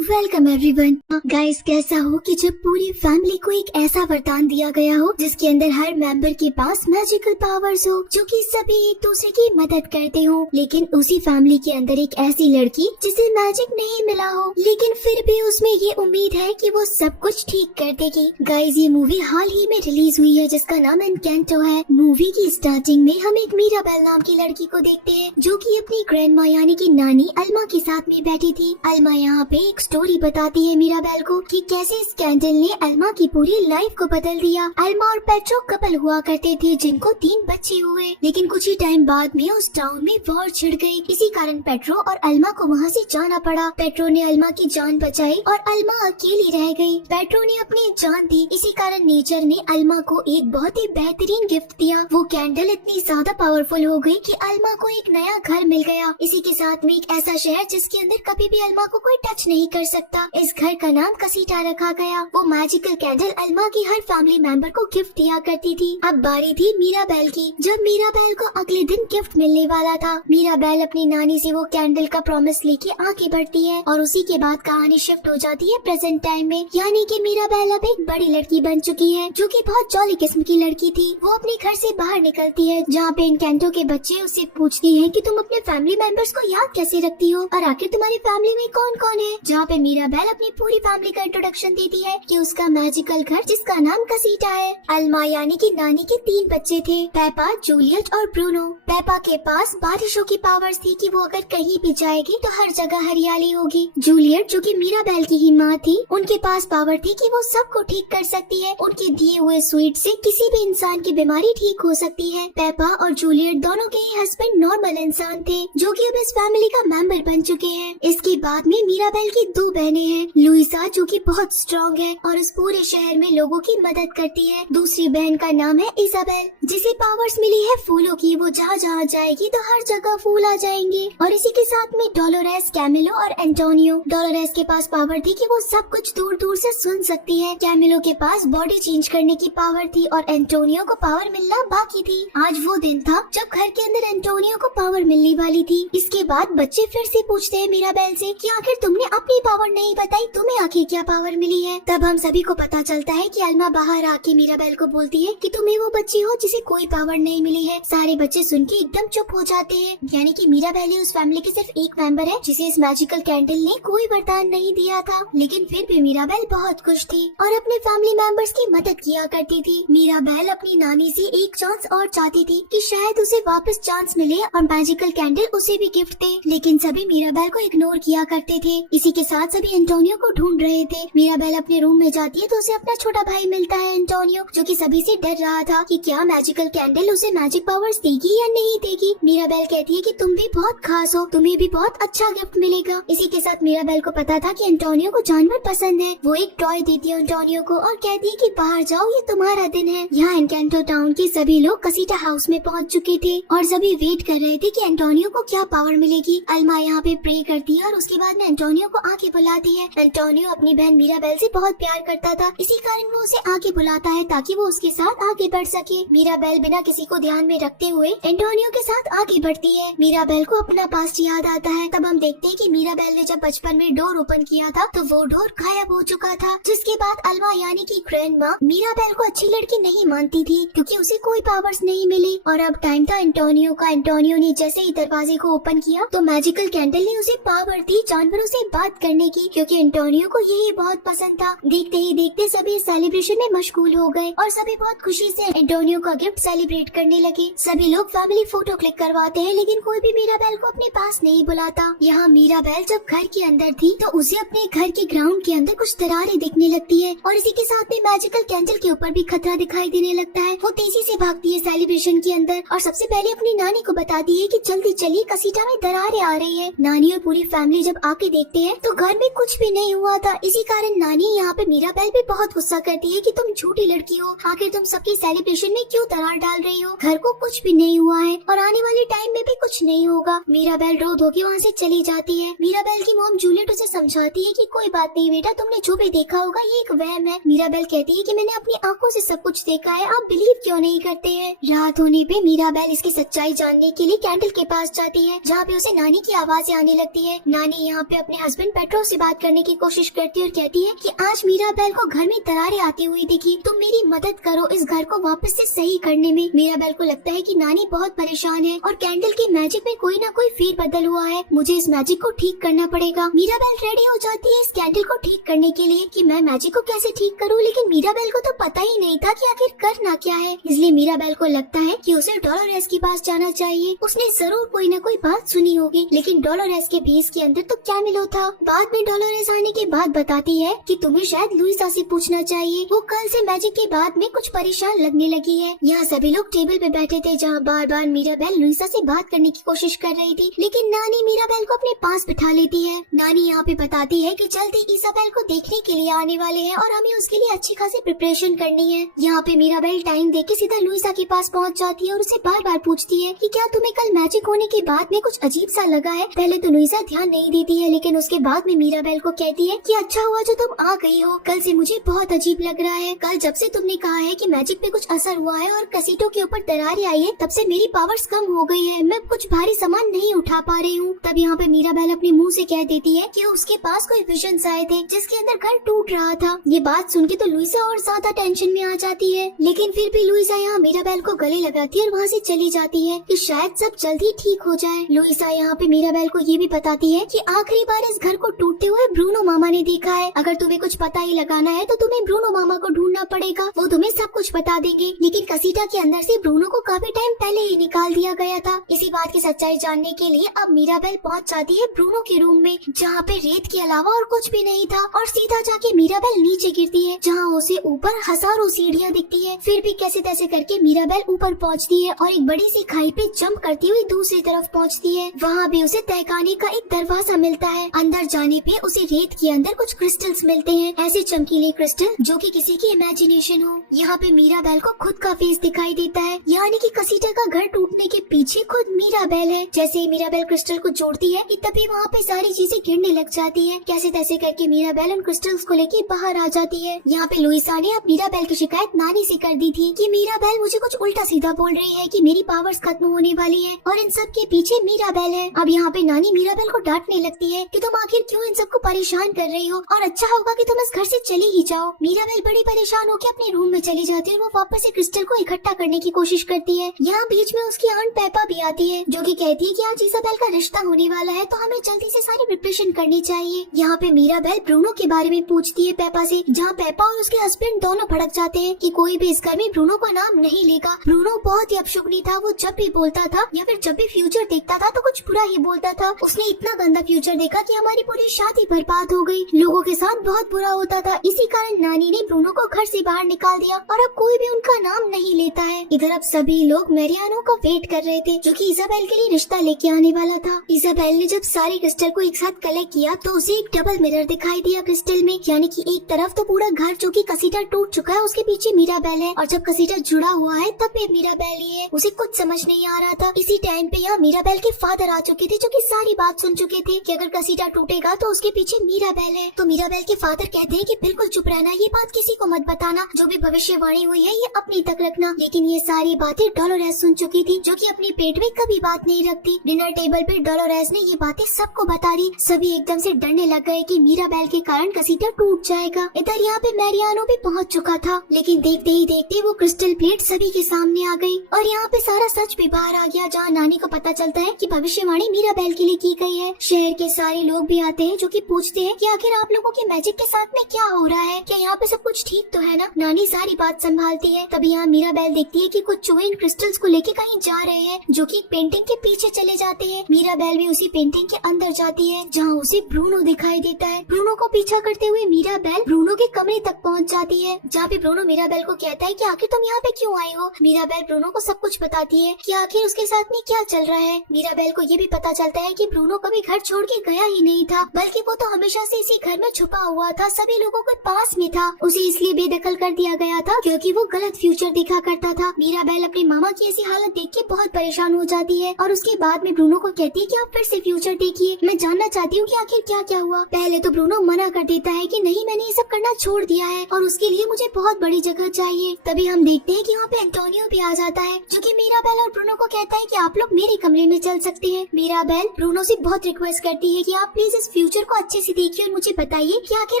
Welcome everyone. Guys, कैसा हो कि जब पूरी फैमिली को एक ऐसा वरदान दिया गया हो जिसके अंदर हर मेंबर के पास मैजिकल पावर्स हो, जो कि सभी एक दूसरे की मदद करते हो। लेकिन उसी फैमिली के अंदर एक ऐसी लड़की जिसे मैजिक नहीं मिला हो, लेकिन फिर भी उसमें ये उम्मीद है कि वो सब कुछ ठीक कर देगी। गाइस, ये मूवी हाल ही में रिलीज हुई है जिसका नाम एनकेंटो है। मूवी की स्टार्टिंग में हम एक मीराबेल नाम की लड़की को देखते हैं जो कि अपनी ग्रैंडमा यानी कि नानी अल्मा के साथ में बैठी थी। अल्मा यहाँ पे एक स्टोरी बताती है मीराबेल को कि कैसे इस कैंडल ने अल्मा की पूरी लाइफ को बदल दिया। अल्मा और पेट्रो कपल हुआ करते थे जिनको 3 बच्चे हुए, लेकिन कुछ ही टाइम बाद में उस टाउन में वॉर छिड़ गई। इसी कारण पेट्रो और अल्मा को वहाँ से जाना पड़ा। पेट्रो ने अल्मा की जान बचाई और अल्मा अकेली रह गई। पेट्रो ने अपनी जान दी, इसी कारण नेचर ने अल्मा को एक बहुत ही बेहतरीन गिफ्ट दिया। वो कैंडल इतनी ज्यादा पावरफुल हो गई कि अल्मा को एक नया घर मिल गया। इसी के साथ में एक ऐसा शहर जिसके अंदर कभी भी अल्मा को कोई टच नहीं कर सकता। इस घर का नाम कसीटा रखा गया। वो मैजिकल कैंडल अल्मा की हर फैमिली मेंबर को गिफ्ट दिया करती थी। अब बारी थी मीराबेल की। जब मीराबेल को अगले दिन गिफ्ट मिलने वाला था, मीराबेल अपनी नानी से वो कैंडल का प्रॉमिस लेके आगे बढ़ती है और उसी के बाद कहानी शिफ्ट हो जाती है प्रेजेंट टाइम में। यानी कि मीराबेल अब एक बड़ी लड़की बन चुकी है जो कि बहुत जॉली किस्म की लड़की थी। वो अपने घर से बाहर निकलती है जहाँ पे एनकेंटो के बच्चे उससे पूछती हैं कि तुम अपने फैमिली मेंबर्स को याद कैसे रखती हो और आखिर तुम्हारी फैमिली में कौन कौन है। जहाँ पे मीराबेल अपनी पूरी फैमिली का इंट्रोडक्शन देती है कि उसका मैजिकल घर जिसका नाम कसीटा है। अल्मा यानी कि नानी के 3 बच्चे थे, पेपा, जूलियट और ब्रूनो। पेपा के पास बारिशों की पावर्स थी कि वो अगर कहीं भी जाएगी तो हर जगह हरियाली होगी। जूलियट जो कि मीराबेल की ही माँ थी, उनके पास पावर थी कि वो सबको ठीक कर सकती है। उनके दिए हुए स्वीट से किसी भी इंसान की बीमारी ठीक हो सकती है। पेपा और जूलियट दोनों के ही हस्बैंड नॉर्मल इंसान थे जो कि अब इस फैमिली का मेंबर बन चुके हैं। इसके बाद में मीराबेल की 2 बहनें हैं, लुइसा जो कि बहुत स्ट्रॉन्ग है और इस पूरे शहर में लोगों की मदद करती है। दूसरी बहन का नाम है इजाबेल, जिसे पावर्स मिली है फूलों की। वो जहाँ जहाँ जाएगी तो हर जगह फूल आ जाएंगे। और इसी के साथ में डोलोरेस, कैमिलो और एंटोनियो। डोलोरेस के पास पावर थी कि वो सब कुछ दूर दूर से सुन सकती है। कैमिलो के पास बॉडी चेंज करने की पावर थी और एंटोनियो को पावर मिलना बाकी थी। आज वो दिन था जब घर के अंदर एंटोनियो को पावर मिलने वाली थी। इसके बाद बच्चे फिर से पूछते हैं मीराबेल से कि आखिर तुमने अपनी पावर नहीं बताई, तुम्हें आखिर क्या पावर मिली है। तब हम सभी को पता चलता है कि अल्मा बाहर आके मीराबेल को बोलती है कि तुम्हें वो बच्ची हो जिसे कोई पावर नहीं मिली है। सारे बच्चे सुन के एकदम चुप हो जाते हैं। यानी कि मीराबेल ही उस फैमिली की सिर्फ एक मेंबर है जिसे इस मैजिकल कैंडल ने कोई वरदान नहीं दिया था। लेकिन फिर भी मीराबेल बहुत खुश थी और अपने फैमिली मेंबर्स की मदद किया करती थी। मीराबेल अपनी नानी से एक चांस और चाहती थी कि शायद उसे वापस चांस मिले और मैजिकल कैंडल उसे भी गिफ्ट दे, लेकिन सभी मीराबेल को इग्नोर किया करते थे। इसी के साथ सभी एंटोनियो को ढूंढ रहे थे। मीराबेल अपने रूम में जाती है तो उसे अपना छोटा भाई मिलता है एंटोनियो, जो कि सभी से डर रहा था कि क्या मैजिकल कैंडल उसे मैजिक पावर्स देगी या नहीं देगी। मीराबेल कहती है कि तुम भी बहुत खास हो, तुम्हें भी बहुत अच्छा गिफ्ट मिलेगा। इसी के साथ मीराबेल को पता था कि एंटोनियो को जानवर पसंद है। वो एक टॉय देती है एंटोनियो को और कहती है कि बाहर जाओ, ये तुम्हारा दिन है। यहाँ एनकेंटो टाउन के सभी लोग कसीटा हाउस में पहुँच चुके थे और सभी वेट कर रहे थे कि एंटोनियो को क्या पावर मिलेगी। अल्मा यहाँ पे प्रे करती है और उसके बाद में एंटोनियो को आगे बुलाती है। एंटोनियो अपनी बहन मीराबेल से बहुत प्यार करता था, इसी कारण वो उसे आगे बुलाता है ताकि वो उसके साथ आगे बढ़ सके। मीराबेल बिना किसी को ध्यान में रखते हुए एंटोनियो के साथ आगे बढ़ती है। मीराबेल को अपना पास्ट याद आता है। तब हम देखते हैं कि मीराबेल ने जब बचपन में डोर ओपन किया था तो वो डोर गायब हो चुका था। जिसके बाद अल्मा यानी कि ग्रैंडमा मीराबेल को अच्छी लड़की नहीं मानती थी क्योंकि उसे कोई पावर्स नहीं मिली। और अब टाइम था एंटोनियो का। एंटोनियो ने जैसे ही दरवाजे को ओपन किया तो मैजिकल कैंडल ने उसे पावर दी जानवरों से बात करने की, क्योंकि एंटोनियो को यही बहुत पसंद था। देखते ही देखते सभी सेलिब्रेशन में मशगूल हो गए और सभी बहुत खुशी से एंटोनियो का गिफ्ट सेलिब्रेट करने लगे। सभी लोग फैमिली फोटो क्लिक करवाते हैं लेकिन कोई भी मीराबेल को अपने पास नहीं बुलाता। यहाँ मीराबेल जब घर के अंदर थी तो उसे अपने घर के ग्राउंड के अंदर कुछ दरारें दिखने लगती है और इसी के साथ में मैजिकल कैंडल के ऊपर भी खतरा दिखाई देने लगता है। वो तेजी से भागती है सेलिब्रेशन के अंदर और सबसे पहले अपनी नानी को बताती है कि जल्दी चलिए, कसीटा में दरारें आ रही है। नानी और पूरी फैमिली जब आके देखते हैं तो घर में कुछ भी नहीं हुआ था। इसी कारण नानी यहाँ पे मीराबेल भी बहुत गुस्सा करती है कि तुम झूठी लड़की हो, आखिर तुम सबके सेलिब्रेशन में क्यों दरार डाल रही हो। घर को कुछ भी नहीं हुआ है और आने वाले टाइम में भी कुछ नहीं होगा। मीराबेल रो धो के वहाँ से चली जाती है। मीराबेल की मॉम जूलियट उसे समझाती है कि कोई बात नहीं बेटा, तुमने जो भी देखा होगा ये एक वहम है। मीराबेल कहती है कि मैंने अपनी आंखों से सब कुछ देखा है, आप बिलीव क्यों नहीं करते हैं। रात होने पे मीराबेल इसकी सच्चाई जानने के लिए कैंडल के पास जाती है जहाँ पे उसे नानी की आवाजें आने लगती है। नानी यहाँ पे अपने हस्बैंड पेट्रो से बात करने की कोशिश करती है और कहती है कि आज मीराबेल को घर में दरारें आती हुई दिखी, तुम मेरी मदद करो इस घर को वापस से सही करने में। मीराबेल को लगता है कि नानी बहुत परेशान है और कैंडल के मैजिक में कोई ना कोई फेर बदल हुआ है, मुझे इस मैजिक को ठीक करना पड़ेगा। मीराबेल रेडी हो जाती है इस कैंडल को ठीक करने के लिए कि मैं मैजिक को कैसे ठीक करूँ, लेकिन मीराबेल को तो पता ही नहीं था कि आखिर करना क्या है। इसलिए मीराबेल को लगता है कि उसे डोलोरेस के पास जाना चाहिए, उसने जरूर कोई न कोई बात सुनी होगी। लेकिन डोलोरेस के भेस के अंदर तो कैमिलो था। बाद में डोलोरेस आने के बाद बताती है कि तुम्हें शायद लुइसा से पूछना चाहिए, वो कल से मैजिक के बाद में कुछ परेशान लगने लगी है। यहाँ सभी लोग टेबल पे बैठे थे जहाँ बार बार मीराबेल लुइसा से बात करने की कोशिश कर रही थी, लेकिन नानी मीराबेल को अपने पास बिठा लेती है। नानी यहाँ पे बताती है कि जल्दी इसाबेल को देखने के लिए आने वाले हैं और हमें उसके लिए अच्छी खासी प्रिपरेशन करनी है। यहाँ पे मीराबेल टाइम देके सीधा लुइसा के पास पहुँच जाती है और उसे बार बार पूछती है कि क्या तुम्हें कल मैजिक होने के बाद में कुछ अजीब सा लगा है। पहले तो लुइसा ध्यान नहीं देती है, लेकिन उसके बाद में मीराबेल को कहती है कि अच्छा हुआ जो तुम आ गई हो, कल से मुझे बहुत अजीब लग रहा है। कल जब से तुमने कहा है कि मैजिक पे कुछ असर हुआ है और कसीटो के ऊपर दरारें आई है, तब से मेरी पावर्स कम हो गई है, मैं कुछ भारी सामान नहीं उठा पा रही हूँ। तब यहाँ पे मीराबेल अपने मुँह से कह देती है कि उसके पास कोई विजन्स आए थे जिसके अंदर घर टूट रहा था। ये बात सुन के तो लुइसा और ज्यादा टेंशन में आ जाती है, लेकिन फिर भी लुइसा यहाँ मीराबेल को गले लगाती है और वहाँ से चली जाती है कि शायद सब जल्दी ठीक हो जाए। लुइसा यहाँ पे मीराबेल को ये भी बताती है कि आखिरी बार इस घर को टूटते हुए ब्रूनो मामा ने देखा है। अगर तुम्हें कुछ पता ही लगाना है तो तुम्हें ब्रूनो मामा को ढूंढना पड़ेगा, वो तुम्हें सब कुछ बता देंगे। लेकिन कसीटा के अंदर से ब्रूनो को काफी टाइम पहले ही निकाल दिया गया था। इसी बात की सच्चाई जानने के लिए अब मीराबेल पहुँच जाती है ब्रूनो के रूम में, जहाँ पे रेत के अलावा और कुछ भी नहीं था, और सीधा जाके मीराबेल नीचे गिरती है जहाँ उसे ऊपर हजारों सीढ़ियाँ दिखती है। फिर भी कैसे तैसे करके मीराबेल ऊपर पहुँचती है और एक बड़ी सी खाई पे जंप करती हुई दूसरी तरफ पहुँचती है। वहाँ भी उसे तहखाने का एक दरवाजा मिलता है। अंदर जाने पे उसे रेत के अंदर कुछ क्रिस्टल्स मिलते हैं, ऐसे चमकीले क्रिस्टल जो कि किसी की इमेजिनेशन हो। यहाँ पे मीराबेल को खुद का फेस दिखाई देता है, यानी कि कसीटा का घर टूटने के पीछे खुद मीराबेल है। जैसे ही मीराबेल क्रिस्टल को जोड़ती है कि तभी वहाँ पे सारी चीजें गिरने लग जाती है। कैसे तैसे करके मीराबेल उन क्रिस्टल्स को लेके बाहर आ जाती है। यहाँ पे लुइसा ने अब मीराबेल की शिकायत नानी से कर दी थी कि मीराबेल मुझे कुछ उल्टा सीधा बोल रही है कि मेरी पावर्स खत्म होने वाली है और इन सब के पीछे मीराबेल है। अब यहाँ पे नानी मीराबेल को डांटने लगती है कि तुम आखिर क्यों इन सबको परेशान कर रही हो, और अच्छा होगा कि तुम इस घर से चली ही जाओ। मीराबेल बड़ी परेशान होकर अपने रूम में चली जाती है और वो वापस से क्रिस्टल को इकट्ठा करने की कोशिश करती है। यहाँ बीच में उसकी आंट पेपा भी आती है जो कि कहती है कि आज इसाबेल का रिश्ता होने वाला है तो हमें जल्दी से सारी प्रिपरेशन करनी चाहिए। यहाँ पे मीराबेल ब्रूनो के बारे में पूछती है पेपा से, जहाँ पेपा और उसके हस्बैंड दोनों भड़क जाते हैं कि कोई भी इस घर में ब्रूनो का नाम नहीं लेगा। ब्रूनो बहुत ही अपशुगनी था, वो जब भी बोलता था या फिर जब भी फ्यूचर देखता था तो कुछ बुरा ही बोलता था। उसने इतना गंदा फ्यूचर देखा कि हमारी पूरी शादी बर्बाद हो गई, लोगों के साथ बहुत बुरा होता था। इसी कारण नानी ने ब्रूनो को घर से बाहर निकाल दिया और अब कोई भी उनका नाम नहीं लेता है। इधर अब सभी लोग मैरियानो का वेट कर रहे थे जो कि इसाबेल के लिए रिश्ता लेके आने वाला था। इसाबेल ने जब सारे क्रिस्टल को एक साथ कलेक्ट किया तो उसे एक डबल मिरर दिखाई दिया क्रिस्टल में, यानी कि एक तरफ तो पूरा घर जो कि कसीटा टूट चुका है उसके पीछे मीराबेल है और जब कसीटा जुड़ा हुआ है तब भी मीराबेल ही है। उसे कुछ समझ नहीं आ रहा था। इसी टाइम पे यहाँ मीराबेल के फादर आ चुके थे जो कि सारी बात सुन चुके थे कि अगर कसीटा टूटेगा तो उसके पीछे मीराबेल है। तो मीराबेल के फादर कहते हैं कि बिल्कुल चुप रहना, ये बात किसी को मत बताना, जो भी भविष्यवाणी हुई है ये अपनी तक रखना। लेकिन ये सारी बातें डोलोरेस सुन चुकी थी जो कि अपने पेट में कभी बात नहीं रखती। डिनर टेबल पे डोलोरेस ने ये बातें सबको बता दी। सभी एकदम से डरने लग गए कि मीराबेल के कारण कसीटा टूट जाएगा। इधर यहाँ पे मैरियानो भी पहुँच चुका था, लेकिन देखते ही देखते वो क्रिस्टल प्लेट सभी के सामने आ गई और यहाँ पे सारा सच भी बाहर आ गया, जहाँ नानी को पता चलता है कि भविष्यवाणी मीराबेल के लिए की गई है। शहर के सारे लोग भी आते हैं जो कि पूछते हैं कि आखिर आप लोगों के मैजिक के साथ में क्या हो रहा है, क्या यहाँ पे सब कुछ ठीक तो है ना। नानी सारी बात संभालती है। तभी यहाँ मीराबेल देखती है कि कुछ चूहे इन क्रिस्टल्स को लेके कहीं जा रहे हैं जो कि एक पेंटिंग के पीछे चले जाते हैं। मीराबेल भी उसी पेंटिंग के अंदर जाती है जहाँ उसे ब्रूनो दिखाई देता है। ब्रूनो को पीछा करते हुए मीराबेल ब्रूनो के कमरे तक पहुँच जाती है, जहाँ पे ब्रूनो मीराबेल को कहता है कि आखिर तुम यहाँ पे क्यों आई हो। मीराबेल ब्रूनो को सब कुछ बताती है कि आखिर उसके साथ में क्या चल रहा है। मीराबेल को ये भी पता चलता है कि ब्रूनो कभी घर छोड़ के गया ही नहीं था, बल्कि वो तो हमेशा से इसी घर में छुपा हुआ था, सभी लोगों के पास में था। उसे इसलिए बेदखल कर दिया गया था क्योंकि वो गलत फ्यूचर देखा करता था। मीराबेल अपने मामा की ऐसी हालत देख के बहुत परेशान हो जाती है और उसके बाद में ब्रूनो को कहती है कि आप फिर से फ्यूचर देखिए, मैं जानना चाहती हूँ कि आखिर क्या क्या हुआ। पहले तो ब्रूनो मना कर देता है कि नहीं, मैंने ये सब करना छोड़ दिया है और उसके लिए मुझे बहुत बड़ी जगह चाहिए। तभी हम देखते हैं कि वहाँ पे एंटोनियो भी आ जाता है जो कि मीराबेल और ब्रूनो को कहता है कि आप लोग मेरे कमरे में चल सकते हैं। मीराबेल ब्रूनो से बहुत रिक्वेस्ट करती है कि आप प्लीज इस फ्यूचर को अच्छे से देखिए और मुझे बताइए कि आखिर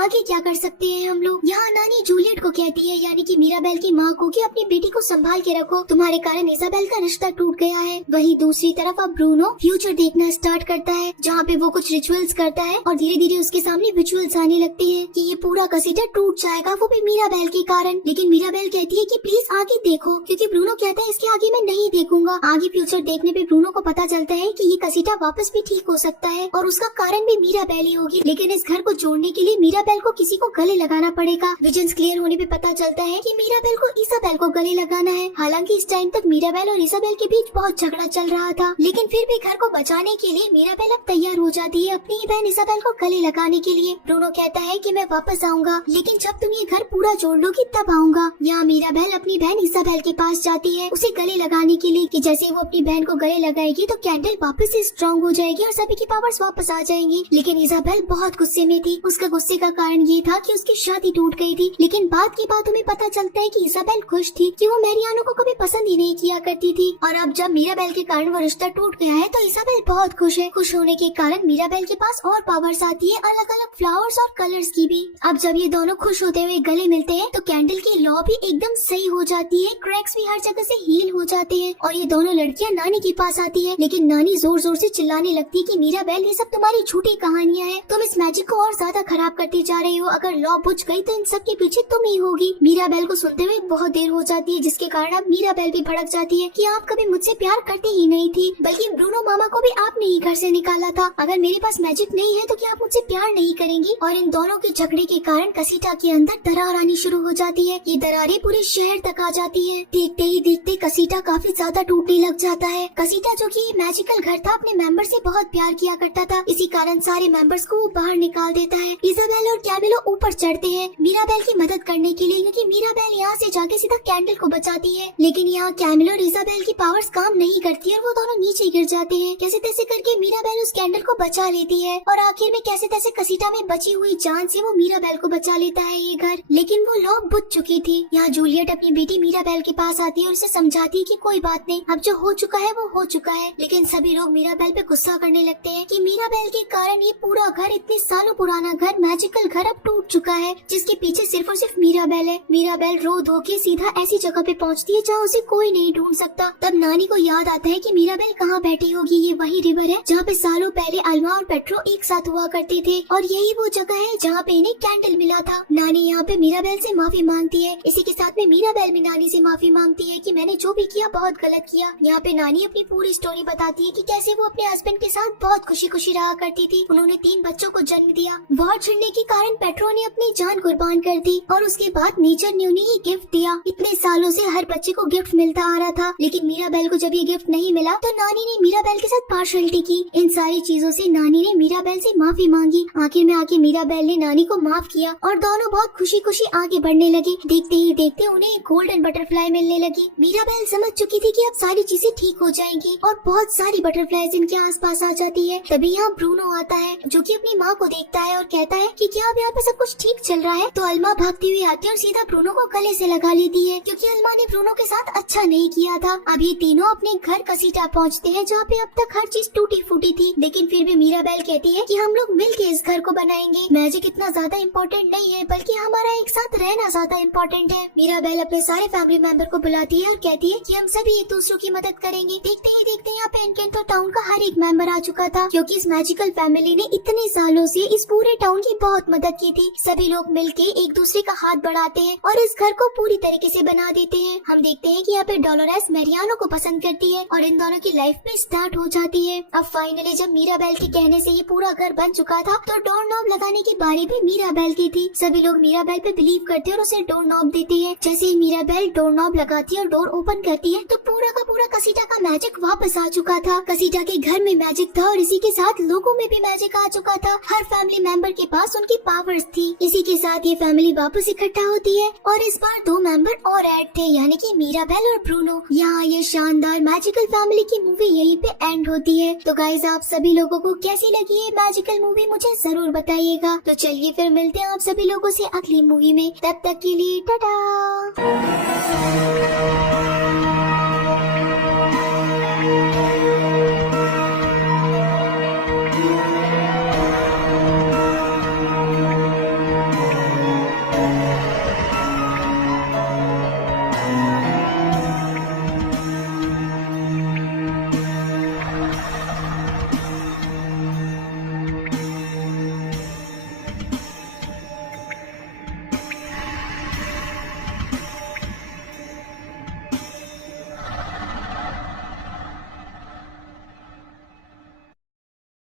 आगे क्या कर सकते हैं हम लोग। यहाँ नानी जूलियट को कहती है, यानी कि मीराबेल की माँ को, कि अपनी बेटी को संभाल के रखो, तुम्हारे कारण इजाबेल का रिश्ता टूट गया है। वहीं दूसरी तरफ अब ब्रूनो फ्यूचर देखना स्टार्ट करता है, जहाँ पे वो कुछ रिचुअल्स करता है और धीरे धीरे उसके सामने विजुअल्स आने लगते हैं कि ये पूरा कसीटा टूट जाएगा, वो भी मीराबेल के कारण। लेकिन मीराबेल कहती है कि प्लीज आगे देखो, क्योंकि ब्रूनो कहता है इसके आगे मैं नहीं देखूंगा। आगे फ्यूचर देखने पे ब्रूनो को पता चलता है कि ये कसीटा वापस भी ठीक हो सकता है और उसका कारण भी मीराबेल ही होगी। लेकिन इस घर को जोड़ने के लिए मीराबेल को किसी को गले लगाना पड़ेगा। विजन्स क्लियर होने पे पता चलता है कि मीराबेल को इसाबेल को गले लगाना है। हालांकि इस टाइम तक मीराबेल और इसाबेल के बीच बहुत झगड़ा चल रहा था, लेकिन फिर भी घर को बचाने के लिए मीराबेल अब तैयार हो जाती है अपनी ही बहन इसाबेल को गले लगाने के लिए। ब्रूनो कहता है कि मैं वापस आऊंगा, लेकिन जब तुम ये घर पूरा जोड़ लोगी तब आऊंगा। यहाँ मीराबेल अपनी बहन इसाबेल के पास जाती है उसे गले लगाने के लिए, कि जैसे वो अपनी बहन को गले लगाएगी तो कैंडल वापस से स्ट्रॉन्ग हो जाएगी और सभी की पावर्स वापस आ जाएंगी। लेकिन इसाबेल बहुत गुस्से में थी। उसका गुस्से का कारण ये था कि उसकी शादी टूट गई थी। लेकिन बाद की बात हमें पता चलता है कि इसाबेल खुश थी कि वो मैरियानो को कभी पसंद ही नहीं किया करती थी, और अब जब मीराबेल के कारण वो रिश्ता टूट गया है तो इसाबेल बहुत खुश है। खुश होने के कारण मीराबेल के पास और पावर्स आती है, अलग अलग फ्लावर्स और कलर्स की भी। अब जब ये दोनों खुश होते हुए गले मिलते हैं तो कैंडल की लॉ भी एकदम सही हो जाती है, क्रैक्स भी हर जगह से हील हो जाते हैं और ये दोनों लड़कियां नानी के पास आती है। लेकिन नानी जोर जोर से चिल्लाने लगती है कि मीराबेल ये सब तुम्हारी झूठी कहानियां हैं, तुम इस मैजिक को और ज्यादा खराब करती जा रही हो, अगर लॉ बुझ गई तो इन सब के पीछे तुम ही होगी। मीराबेल को सुनते हुए बहुत देर हो जाती है, जिसके कारण अब मीराबेल भी भड़क जाती है कि आप कभी मुझसे प्यार करती ही नहीं थी, बल्कि ब्रूनो मामा को भी आपने ही घर से निकाला था। अगर मेरे पास मैजिक नहीं है तो क्या आप मुझसे प्यार नहीं करेंगी। और इन दोनों के झगड़े के कारण कसीटा के अंदर दरार आनी शुरू हो जाती है। ये दरारें पूरे शहर तक आ जाती है। देखते ही देखते कसीटा काफी ज्यादा टूटने लग जाता है। कसीटा जो कि मैजिकल घर था, अपने मेंबर से बहुत प्यार किया करता था, इसी कारण सारे मेंबर्स को वो बाहर निकाल देता है। इजाबेल और कैमिलो ऊपर चढ़ते हैं मीराबेल की मदद करने के लिए, क्योंकि मीराबेल यहाँ से जाके सीधा कैंडल को बचाती है। लेकिन यहाँ कैमिलो और इजाबेल की पावर्स काम नहीं करती है और वो दोनों नीचे गिर जाते हैं। कैसे तैसे करके मीराबेल उस कैंडल को बचा लेती है और आखिर में कैसे तैसे कसीटा में बची हुई जान से वो मीराबेल को बचा लेता है ये घर। लेकिन वो लॉ बुझ चुकी थी। यहाँ जूलियट अपनी बेटी मीराबेल के पास आती है और उसे समझाती है कि कोई बात नहीं, अब जो हो चुका है वो हो चुका है। लेकिन सभी लोग मीराबेल पे गुस्सा करने लगते हैं कि मीराबेल के कारण ये पूरा घर, इतने सालों पुराना घर, मैजिकल घर अब टूट चुका है, जिसके पीछे सिर्फ और सिर्फ मीराबेल है। मीराबेल रो धो के सीधा ऐसी जगह पे पहुँचती है जहाँ उसे कोई नहीं ढूंढ सकता। तब नानी को याद आता है कि मीराबेल कहाँ बैठी होगी। ये वही रिवर है जहाँ पे सालों पहले अल्मा और पेट्रो एक साथ हुआ करते थे, और यही वो जगह है जहाँ पे इन्हें कैंडल मिला था। नानी यहाँ पे मीराबेल से माफी मांगती है। इसी के साथ में मीराबेल भी नानी से माफी मांगती है कि मैंने जो भी किया बहुत गलत किया। यहाँ पे नानी अपनी पूरी स्टोरी बताती है कि कैसे वो अपने हस्बैंड के साथ बहुत खुशी खुशी रहा करती थी। उन्होंने 3 बच्चों को जन्म दिया। वॉर छिड़ने के कारण पेट्रो ने अपनी जान कुर्बान कर दी और उसके बाद नेचर ने उन्हें ये गिफ्ट दिया। इतने सालों से हर बच्चे को गिफ्ट मिलता आ रहा था, लेकिन मीराबेल को जब ये गिफ्ट नहीं मिला तो नानी ने मीराबेल के साथ पार्शियलिटी की। इन सारी चीजों से नानी ने मीराबेल से माफी मांगी। आखिर में आके मीराबेल ने नानी को माफ किया और दोनों बहुत खुशी खुशी आगे बढ़ने लगे। देखते ही देखते उन्हें एक गोल्डन बटरफ्लाई मिलने लगी। मीराबेल समझ चुकी थी कि अब सारी चीजें ठीक हो जाएंगी और बहुत सारी बटरफ्लाईज इनके आसपास आ जाती है। तभी यहाँ ब्रूनो आता है, जो कि अपनी माँ को देखता है और कहता है कि क्या अब यहाँ पे सब कुछ ठीक चल रहा है। तो अल्मा भागती हुई आती है और सीधा ब्रूनो को गले से लगा लेती है, क्योंकि अल्मा ने ब्रूनो के साथ अच्छा नहीं किया था। अब ये तीनों अपने घर कसीटा पहुँचते हैं, जहाँ पे अब तक हर चीज टूटी फूटी थी। लेकिन फिर भी मीराबेल कहती है कि हम लोग मिलके इस घर को बनाएंगे। मैजिक इतना ज्यादा इम्पोर्टेंट नहीं है, बल्कि हमारा एक साथ रहना ज्यादा इम्पोर्टेंट है। मीराबेल अपने सारे फैमिली मेंबर को बुलाती है और कहती है कि हम सभी एक दूसरों की मदद करेंगे। देखते ही देखते यहाँ पे एनकेंटो टाउन का हर एक मेंबर आ चुका था, क्योंकि इस मैजिकल फैमिली ने इतने सालों से इस पूरे टाउन की बहुत मदद की थी। सभी लोग मिलके एक दूसरे का हाथ बढ़ाते हैं और इस घर को पूरी तरीके से बना देते हैं। हम देखते हैं कि यहाँ पे डोलोरेस मैरियानो को पसंद करती है और इन दोनों की लाइफ में स्टार्ट हो जाती है। अब फाइनली जब मीराबेल के कहने से ये पूरा घर बन चुका था तो डोर नॉब लगाने की बारी भी मीराबेल की थी। सभी लोग मीराबेल पे बिलीव करते हैं और उसे डोर नॉब देते हैं। जैसे ही मीराबेल डोर नॉब लगाती है और डोर ओपन करती है तो पूरा का पूरा कसीटा का मैजिक वापस आ चुका था। कसीटा के घर में मैजिक था और इसी के साथ लोगों में भी मैजिक आ चुका था। हर फैमिली मेंबर के पास उनकी पावर्स थी। इसी के साथ ये फैमिली वापस इकट्ठा होती है और इस बार 2 मेंबर और ऐड थे, यानी कि मीराबेल और ब्रूनो। यहाँ ये शानदार मैजिकल फैमिली की मूवी यहीं पे एंड होती है। तो गाइस, आप सभी लोगों को कैसी लगी ये मैजिकल मूवी मुझे जरूर बताइएगा। तो चलिए फिर मिलते हैं आप सभी लोगों से अगली मूवी में। तब तक के लिए टाटा।